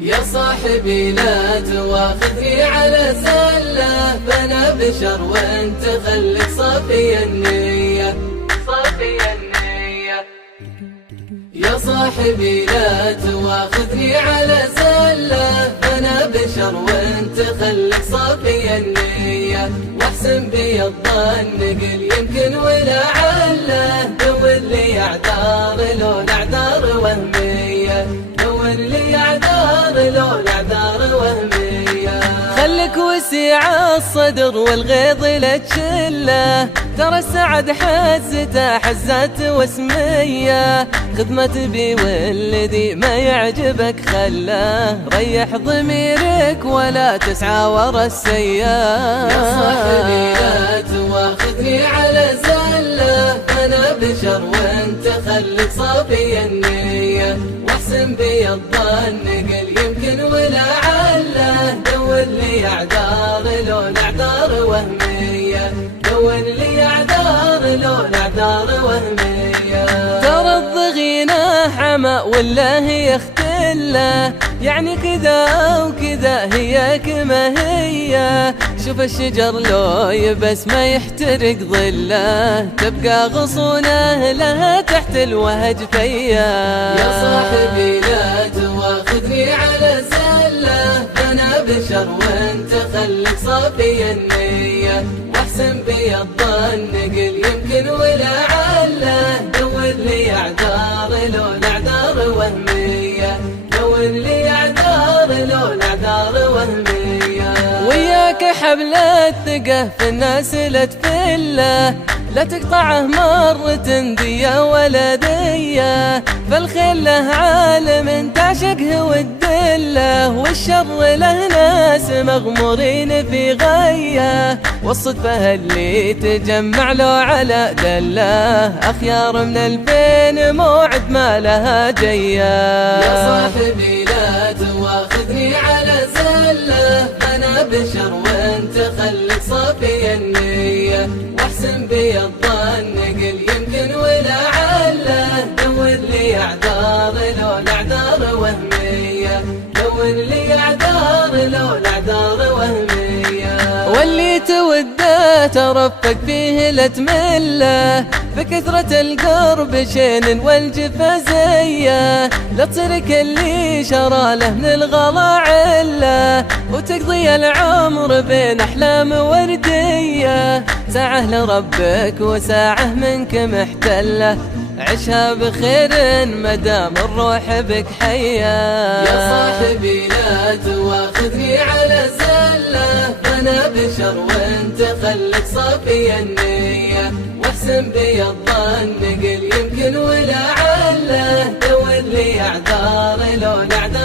يا صاحبي لا تواخذني على زلة، فأنا بشر وانت خليك صافي النية، صافي النية. يا صاحبي لا تواخذني على زلة، فأنا بشر وانت خليك صافي النية، واحسن بي الظن قل يمكن ولا عله، دور لي اعذار لو الاعذار وهمية، دور لي اعذار لو الاعذار وهمية. خلك وسيع الصدر والغيظ لا تشله، ترى السعد حزته حزات واسمية، خدمة بي والذي ما يعجبك خله، ريح ضميرك ولا تسعى ورا السيار. يا صاحبي لا تواخذني على زلة، أنا بشر وانت خليك صافي النية، واحسن بي الظن قل يمكن ولا عله، دور لي اعذار لو الاعذار وهمية، دور لي اعذار لو الاعذار وهمية. ترى الضغينة حما ولا هي اختله، يعني كذا وكذا هي كما هي، شوف الشجر لو يبس ما يحترق ظله، تبقى غصونه لها تحت الوهج فيا. يا صاحبي لا تواخذني على زلة، أنا بشر وانت خليك صافي النية، واحسن بي الظن قل يمكن ولا عله، دور لي اعذار لو الاعذار وهمية، دور لي اعذار لو الاعذار وهمية. وياك حبل الثقة في الناس لا تفله، لا تقطعه مرة دية ولا دية، فالخله عالم تعشقه والدله، والشر له ناس مغمورين في غيه، والصدفة اللي تجمع له على دله، أخيار من البين موعد ما لها جيه. يا صاحبي لا تواخذني على زلة، أنا بشر وانت خليك صافي النية، واحسن بي الظن قل يمكن ولا عله، دور لي اعذار لو الاعذار وهمية، دور لي اعذار لو الاعذار وهمية. واللي توده ترفق فيه لا تمله، بكثرة القرب شين والجفا زيه، لا تترك اللي شرى له من الغلا عله، وتقضي العمر بين أحلام وردية، ساعة لربك وساعة منك محتله، عشها بخير مدام الروح بك حية. يا صاحبي لا تواخذني على زلة، أنا بشر وانت خليك صافي النية، واحسن بي الظن قل يمكن ولا عله، دور لي اعذار لو الاعذار